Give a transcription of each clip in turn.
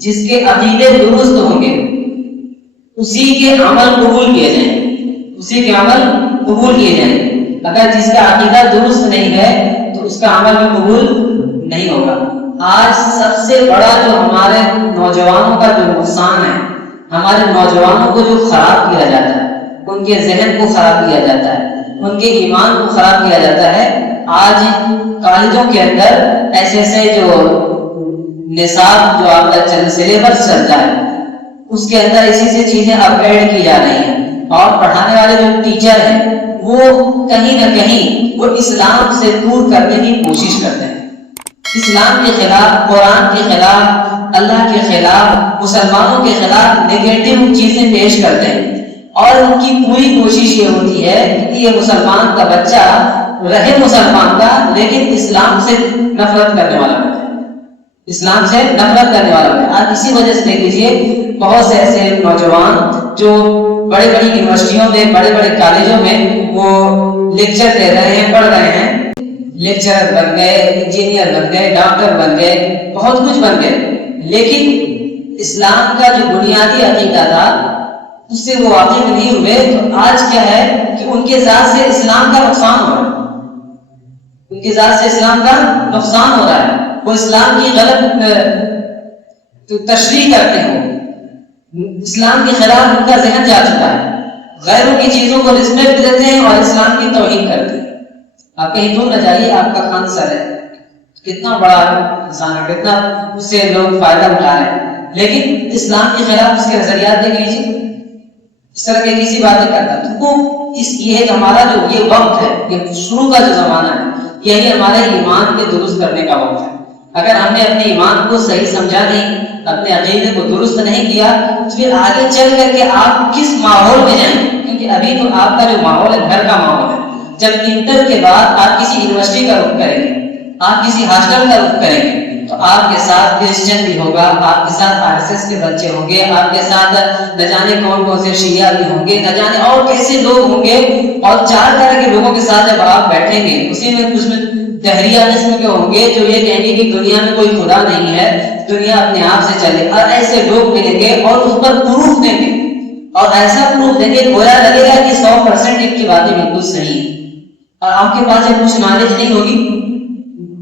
جس کے عقیدے درست ہوں گے اسی کے عمل قبول کیے جائیں، اسی کے عمل قبول کیے جائیں۔ اگر جس کا عقیدہ درست نہیں ہے تو اس کا عمل بھی قبول نہیں ہوگا۔ آج سب سے بڑا جو ہمارے نوجوانوں کا جو نقصان ہے، ہمارے نوجوانوں کو جو خراب کیا جاتا ہے، ان کے ذہن کو خراب کیا جاتا ہے، ان کے ایمان کو خراب کیا جاتا ہے۔ آج کالجوں کے اندر ایسے جو نصاب جو آپ کا سلیبس چلتا ہے اس کے اندر ایسی چیزیں اپ ایڈ کی جا رہی ہیں، اور پڑھانے والے جو ٹیچر ہیں وہ کہیں نہ کہیں وہ اسلام سے دور کرنے کی کوشش کرتے ہیں، اسلام کے خلاف، قرآن کے خلاف، اللہ کے خلاف، مسلمانوں کے خلاف نیگیٹو چیزیں پیش کرتے ہیں، اور ان کی پوری کوشش یہ ہوتی ہے کہ یہ مسلمان کا بچہ رہے مسلمان کا لیکن اسلام سے نفرت کرنے والا ہے، اسلام سے نفرت کرنے والا ہے۔ آج اسی وجہ سے دیکھ لیجیے بہت سے ایسے نوجوان جو بڑی بڑی یونیورسٹیوں میں، بڑے بڑے کالجوں میں وہ لیکچر دے رہے ہیں، پڑھ رہے ہیں، لیکچرر بن گئے، انجینئر بن گئے، ڈاکٹر بن گئے، بہت کچھ بن گئے، لیکن اسلام کا جو بنیادی عقیدہ تھا اس سے وہ واقف نہیں ہوئے۔ تو آج کیا ہے کہ ان کے ذات سے اسلام کا نقصان ہو رہا ہے، ان کی ذات سے اسلام کا نقصان ہو رہا ہے، وہ اسلام کی غلط تشریح کرتے ہیں، اسلام کے خلاف ان کا ذہن جا چکا ہے، غیروں کی چیزوں کو رسپیکٹ دیتے ہیں اور اسلام کی توہین کرتے ہیں۔ آپ کہیں دور نہ جائیے، آپ کا خان سر ہے، کتنا بڑا انسان ہے، کتنا اس سے لوگ فائدہ اٹھا رہے ہیں، لیکن اسلام کے خلاف اس کے نظریات دیکھ لیجیے، اس طرح کی کسی باتیں کرتا ہے۔ تو یہ ہمارا جو یہ وقت ہے، یہ شروع کا جو زمانہ ہے، یہی ہمارے ایمان کے درست کرنے کا وقت ہے۔ اگر ہم نے اپنے ایمان کو صحیح سمجھا نہیں، اپنے عقیدے کو درست نہیں کیا، تو پھر آگے چل کر کے آپ کس ماحول میں جائیں، کیونکہ ابھی تو آپ کا جو ماحول ہے گھر کا ماحول ہے۔ جب انٹر کے بعد آپ کسی یونیورسٹی کا رخ کریں گے، آپ کسی ہاسٹل کا رخ کریں گے، تو آپ کے ساتھ کرسچن بھی ہوگا، آپ کے ساتھ RSS کے بچے ہوں گے، آپ کے ساتھ نہ جانے کون کون سے شیعہ بھی ہوں گے، نہ جانے اور کیسے لوگ ہوں گے، اور چار طرح کے لوگوں کے ساتھ جب آپ بیٹھیں گے، اسی میں کچھ دہریہ قسم کے ہوں گے جو یہ کہیں گے کہ دنیا میں کوئی خدا نہیں ہے، دنیا اپنے آپ سے چلے، اور ایسے لوگ ملیں گے اور اس پر پروف دیں گے، اور ایسا پروف دیں گے گویا لگے گا کہ 100% ان کی باتیں بالکل صحیح ہیں، اور آپ کے پاس جب کچھ نالج نہیں ہوگی،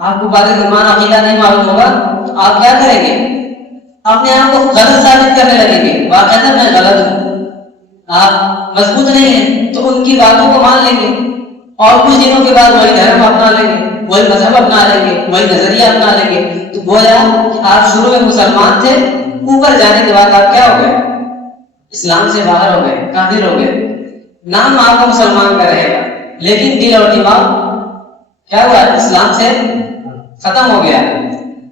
آپ کو باتیں ایمان عقیدہ نہیں معلوم ہوگا، تو آپ کیا کریں گے؟ اپنے آپ کو غلط ثابت کرنے لگیں گے، واقعہ میں غلط ہوں، آپ مضبوط نہیں ہیں، تو ان کی باتوں کو مان لیں گے، اور کچھ دنوں کے بعد وہی دھرم اپنا لیں گے، وہی مذہب اپنا لیں گے، وہی نظریہ اپنا لیں گے، تو گویا کہ آپ شروع میں مسلمان تھے، اوپر جانے کے بعد آپ کیا ہو گئے؟ اسلام سے باہر ہو گئے، کافر ہو گئے۔ نام آپ کو مسلمان کا رہے گا لیکن دل اور دماغ کیا ہوا؟ اسلام سے ختم ہو گیا۔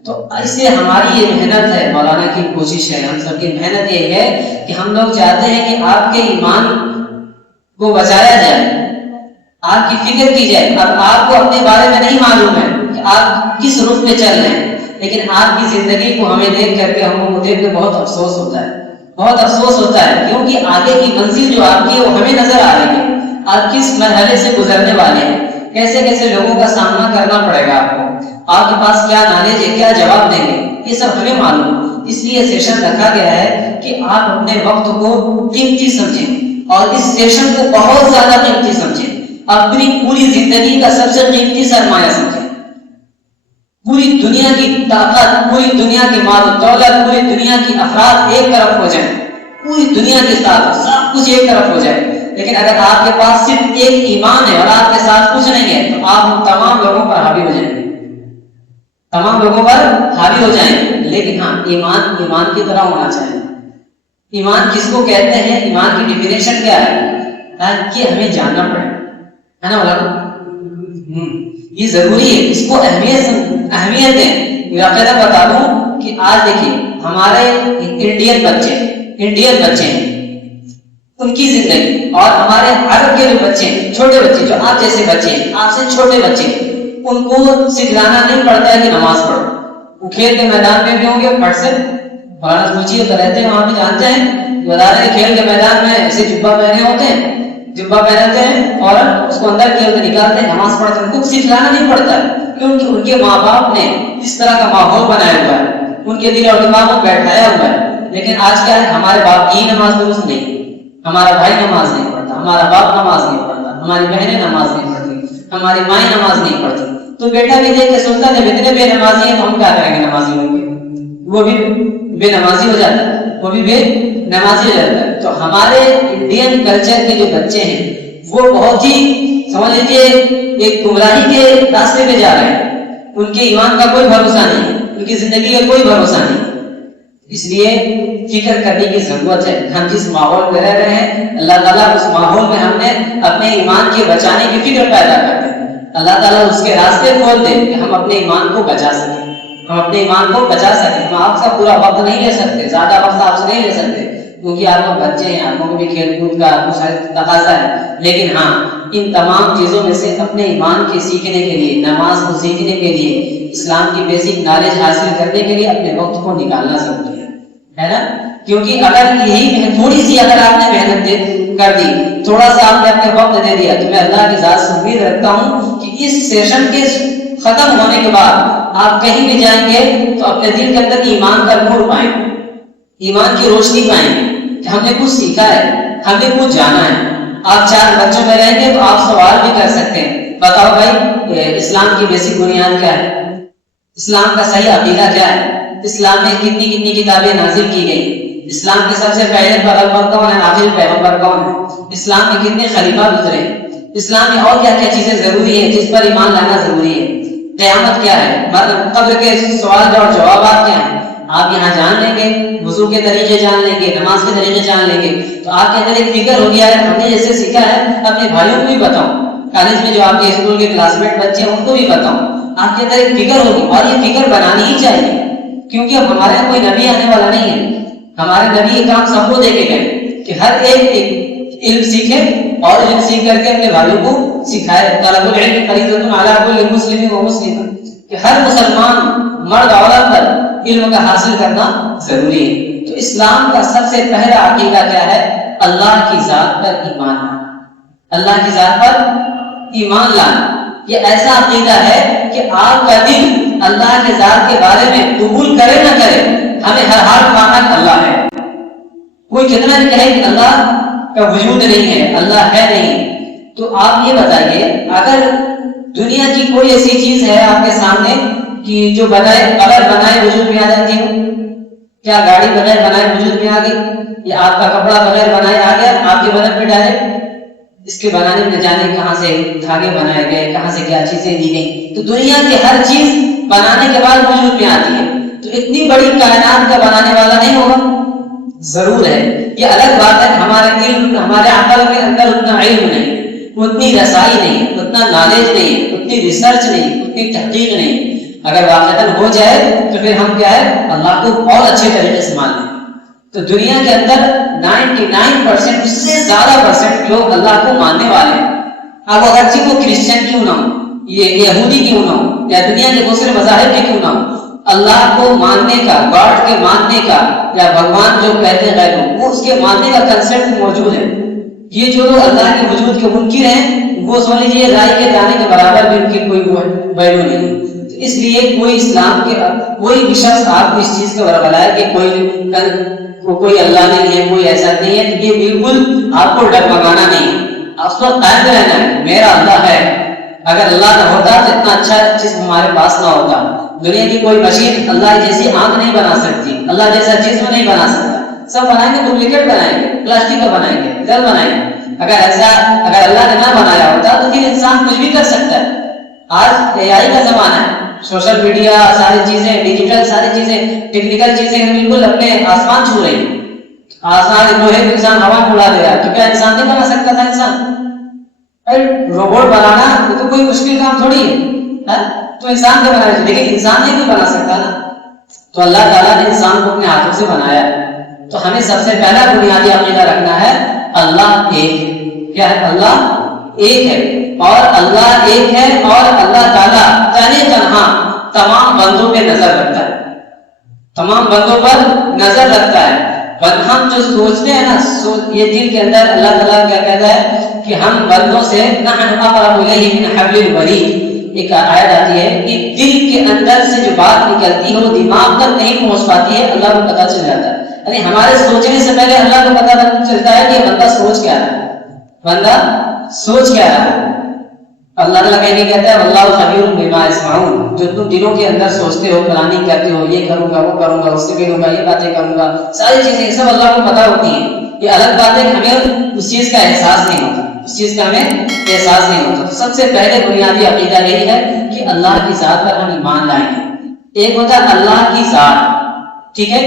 تو اس سے ہماری یہ محنت ہے، مولانا کی کوشش ہے، ہم سب کی محنت یہ ہے کہ ہم لوگ چاہتے ہیں کہ آپ کے ایمان کو بچایا جائے، آپ کی فکر کی جائے۔ اب آپ کو اپنے بارے میں نہیں معلوم ہے کہ آپ کس رخ میں چل رہے ہیں، لیکن آپ کی زندگی کو ہمیں دیکھ کر کے، ہم کو دیکھ کے بہت افسوس ہوتا ہے، بہت افسوس ہوتا ہے، کیونکہ آگے کی منزل جو آپ کی ہے وہ ہمیں نظر آ رہی ہے، آپ کس مرحلے سے گزرنے والے ہیں، کیسے کیسے لوگوں کا سامنا کرنا پڑے گا آپ کو، آپ کے پاس کیا نالج ہے، کیا جواب دیں گے، یہ سب ہمیں معلوم۔ اس لیے سیشن رکھا گیا ہے کہ آپ اپنے وقت کو قیمتی سمجھیں، اور اس سیشن کو بہت زیادہ قیمتی سمجھیں، اپنی پوری زندگی کا سب سے قیمتی سرمایہ سمجھیں۔ پوری دنیا کی طاقت، پوری دنیا کی مال و دولت، پوری دنیا کی افراد ایک طرف ہو جائیں، پوری دنیا کے ساتھ سب کچھ ایک طرف ہو جائے، لیکن اگر آپ کے پاس صرف ایک ایمان ہے اور آپ کے ساتھ کچھ نہیں ہے، تو آپ تمام لوگوں پر حاوی ہو جائیں گے، تمام لوگوں پر حاوی ہو جائیں گے۔ لیکن ہاں، ایمان کی طرح ہونا چاہیے۔ ایمان کس کو کہتے ہیں؟ ایمان کی ڈیفینیشن کیا ہے؟ کہ ہمیں جاننا پڑے، ہے نا مولانا؟ یہ ضروری ہے، اس کو اہمیت دیں۔ واقعہ بتا دوں کہ آج دیکھیے ہمارے انڈین بچے ہیں، ان کی زندگی، اور ہمارے عرب کے جو بچے ہیں، چھوٹے بچے جو آپ جیسے بچے ہیں، آپ سے چھوٹے بچے، ان کو سکھلانا نہیں پڑتا ہے کہ نماز پڑھو، وہ کھیل کے میدان میں بھی ہوں گے، پڑھ سے بھارت پوچھیے تو رہتے ہیں وہاں بھی، جانتے ہیں بتا رہے کھیل کے میدان میں ایسے جبہ پہنے ہوتے ہیں، جبہ پہنتے ہیں اور اس کو اندر کھیل کے نکالتے ہیں، نماز پڑھتے ہیں، ان کو سکھلانا نہیں پڑتا ہے، کیونکہ ان کے ماں باپ نے اس طرح کا ماحول بنایا ہوا ہے، ان کے دل اور دماغ میں بیٹھایا ہوا ہے. لیکن آج کیا ہے, ہمارے باپ کی نماز درست نہیں, ہمارا بھائی نماز نہیں پڑھتا, ہمارا باپ نماز نہیں پڑھتا, ہماری بہنیں نماز نہیں پڑھتی, ہماری مائیں نماز نہیں پڑھتی. تو بیٹا بھی دیکھ کے سوچتا ہے جب اتنے بے نمازی ہیں تو ہم کیا کریں گے نمازی ہوں گے, وہ بھی بے نمازی ہو جاتا ہے, وہ بھی بے نمازی ہو جاتا ہے. تو ہمارے انڈین کلچر کے جو بچے ہیں وہ بہت ہی سمجھ لیجیے ایک گمراہی کے راستے پہ جا رہے ہیں. ان کے ایمان کا کوئی بھروسہ نہیں, ان کی زندگی کا کوئی بھروسہ نہیں. اس لیے فکر کرنے کی ضرورت ہے. ہم جس ماحول میں رہ رہے ہیں اللہ تعالیٰ اس ماحول میں ہم نے اپنے ایمان کے بچانے کی فکر پیدا کر دیں. اللہ تعالیٰ اس کے راستے کھول دے کہ ہم اپنے ایمان کو بچا سکیں, ہم اپنے ایمان کو بچا سکیں. ہم آپ کا پورا وقت نہیں لے سکتے, زیادہ وقت آپ سے نہیں لے سکتے, کیونکہ آپ لوگ بچے ہیں, آپ لوگوں کو بھی کھیل کود کا تقاضا ہے. لیکن ہاں, ان تمام چیزوں میں سے اپنے ایمان کے سیکھنے کے لیے, نماز کو سیکھنے کے لیے, اسلام کی بیسک نالج حاصل کرنے کے لیے اپنے وقت کو نکالنا ضروری ہے نا. کیونکہ اگر یہی تھوڑی سی اگر آپ نے محنت کر دی, تھوڑا سا آپ نے اپنے وقت دے دیا, تو میں اللہ کی ذات سے امید رکھتا ہوں کہ اس سیشن کے ختم ہونے کے بعد آپ کہیں بھی جائیں گے تو اپنے دل کے اندر ایمان کا نور پائیں, ایمان کی روشنی پائیں کہ ہم نے کچھ سیکھا ہے, ہم نے کچھ جانا ہے. آپ 4 بچوں میں رہیں گے تو آپ سوال بھی کر سکتے ہیں, بتاؤ بھائی اسلام کی بیسک بنیاد کیا ہے, اسلام کا صحیح عقیدہ کیا ہے, اسلام میں کتنی کتابیں نازل کی گئی, اسلام کے سب سے پہلے پیغمبر کون ہے, آخری پیغمبر کون ہے, اسلام میں کتنے خلیفہ گزرے, اسلام میں اور کیا کیا چیزیں ضروری ہیں جس پر ایمان لانا ضروری ہے, قیامت کیا ہے, قبر کے سوال اور جوابات کیا ہیں. آپ یہاں جان لیں گے, وضو کے طریقے جان لیں گے, نماز کے طریقے جان لیں گے, تو آپ کے اندر ایک فکر ہو گیا ہے. ہم نے جیسے سیکھا ہے اپنے بھائیوں کو بھی بتاؤں, کالج میں جو آپ کے اسکول کے کلاس میٹ بچے ہیں ان کو بھی بتاؤں. آپ کے اندر ایک فکر ہوگی, اور یہ فکر بنانی ہی چاہیے, کیونکہ اب ہمارے یہاں کوئی نبی آنے والا نہیں ہے. ہمارے نبی یہ کام سب کو دے کے گئے کہ ہر ایک علم سیکھے اور علم سیکھ کر کے اپنے بھائیوں کو سکھائے. طلب العلم فریضۃ علی کل مسلم و مسلمہ, کہ ہر مسلمان مرد عورت پر علم کا حاصل کرنا ضروری ہے. تو اسلام کا سب سے پہلا عقیدہ کیا ہے, اللہ کی ذات پر ایمان, اللہ کی ذات پر ایمان لانا. یہ ایسا عقیدہ ہے کہ آپ کا دل اللہ کے ذات کے بارے میں قبول کرے نہ کرے, ہمیں ہر حال ماننا کہ اللہ ہے. کوئی کتنا بھی کہے کہ اللہ کا وجود نہیں ہے, اللہ ہے نہیں, تو آپ یہ بتائیے اگر دنیا کی کوئی ایسی چیز ہے آپ کے سامنے کہ جو بنائے بغیر بنائے وجود میں آ جاتی ہو, کیا گاڑی بغیر بنائے وجود میں آ گئی, یا آپ کا کپڑا بغیر بنائے آ گیا آپ کے بدن پہ ڈائریکٹ؟ اس کے بنانے میں جانے کہاں سے دھاگے بنائے گئے, کہاں سے کیا چیزیں دی گئی. تو دنیا کی ہر چیز بنانے کے بعد وجود میں آتی ہے. تو اتنی بڑی کائنات کا بنانے والا نہیں ہوگا؟ ضرور ہے. یہ الگ بات ہے, ہمارے علم, ہمارے عقل کے اندر اتنا علم نہیں, اتنی رسائی نہیں, اتنا نالج نہیں, اتنی ریسرچ نہیں, اتنی تحقیق نہیں. اگر واقعتاً ہو جائے تو پھر ہم کیا ہے, اللہ کو اور اچھے طریقے سے مان لیں. تو دنیا کے اندر 99% اس سے زیادہ % لوگ اللہ کو ماننے والے ہیں. اب اگرچہ وہ کرسچن کیوں نہ ہو, یہ یہودی کیوں نہ ہو, یا دنیا کے دوسرے مذاہب کے کیوں نہ ہو, اللہ کو ماننے کا, گاڈ کے ماننے کا, یا بھگوان جو کہتے ہیں غیر وہ اس کے ماننے کا کنسپٹ موجود ہے. یہ جو لوگ اللہ کے وجود کے منکر ہیں وہ سمجھ لیجیے رائے کے دانے کے برابر بھی ان کی کوئی ویلو نہیں ہے. اس لیے کوئی اسلام کے کوئی بھی شخص آپ کو اس چیز کا بتائے کہ کوئی اللہ نہیں ہے, کوئی ایسا نہیں ہے, یہ بالکل آپ کو ڈگمگانا نہیں ہے. آپ کو قائم رہنا ہے, میرا اللہ ہے. اگر اللہ نہ ہوتا تو اتنا اچھا چیز ہمارے پاس نہ ہوتا. دنیا کی کوئی مشین اللہ جیسی آنکھ نہیں بنا سکتی, اللہ جیسا جسم نہیں بنا سکتا. سب بنائیں گے, ڈپلیکیٹ بنائیں گے, پلاسٹک کا بنائیں گے, گل بنائیں گے. اگر اللہ نے نہ بنایا ہوتا تو پھر انسان کچھ بھی کر سکتا ہے. آج AI کا زمانہ ہے, سوشل میڈیا, ساری چیزیں ڈیجیٹل, ساری چیزیں ٹیکنیکل چیزیں بالکل اپنے آسمان چھو رہی ہیں. آسمان لوہے کو انسان ہوا میں اڑا دے رہا ہے, تو کیا انسان نہیں بنا سکتا تھا انسان؟ روبوٹ بنانا وہ تو کوئی مشکل کام تھوڑی ہے, تو انسان نے بنایا, لیکن انسان نہیں بنا سکتا نا. تو اللہ تعالیٰ نے انسان کو اپنے ہاتھوں سے بنایا. تو ہمیں سب سے پہلا بنیادی عقیدہ رکھنا ہے اللہ ایک ہے. کیا ہے؟ اللہ ایک ہے, اور اللہ ایک ہے, اور اللہ تعالیٰ تنہا تمام بندوں پہ نظر رکھتا ہے, تمام بندوں پر نظر رکھتا ہے. ہم جو سوچتے ہیں نا, یہ دل کے اندر اللہ تعالیٰ کیا کہتا ہے کہ ہم بندوں سے نحن اقرب الیہ من حبل الورید, ایک آیت آتی ہے کہ دل کے اندر سے جو بات نکلتی ہے وہ دماغ تک نہیں پہنچ پاتی ہے، اللہ کو پتہ چل جاتا ہے. یعنی ہمارے سوچنے سے پہلے اللہ کو پتہ چلتا ہے کہ بندہ سوچ کیا رہا ہے، بندہ سوچ کیا رہا ہے. اللہ تعالیٰ کہیں کہتا ہے واللہ خبیر بما یصنعون، جو تم دلوں کے اندر سوچتے ہو، پلاننگ کرتے ہو، یہ کروں گا وہ کروں گا، اس سے ملوں گا، یہ باتیں کروں گا، ساری چیزیں سب اللہ کو پتہ ہوتی ہیں. یہ الگ بات ہے کہ ہمیں اس چیز کا احساس نہیں ہوتا، اس چیز کا ہمیں احساس نہیں ہوتا. تو سب سے پہلے بنیادی عقیدہ یہی ہے کہ اللہ کی ذات پر ہم ایمان لائیں گے. ایک ہوتا ہے اللہ کی ذات، ٹھیک ہے.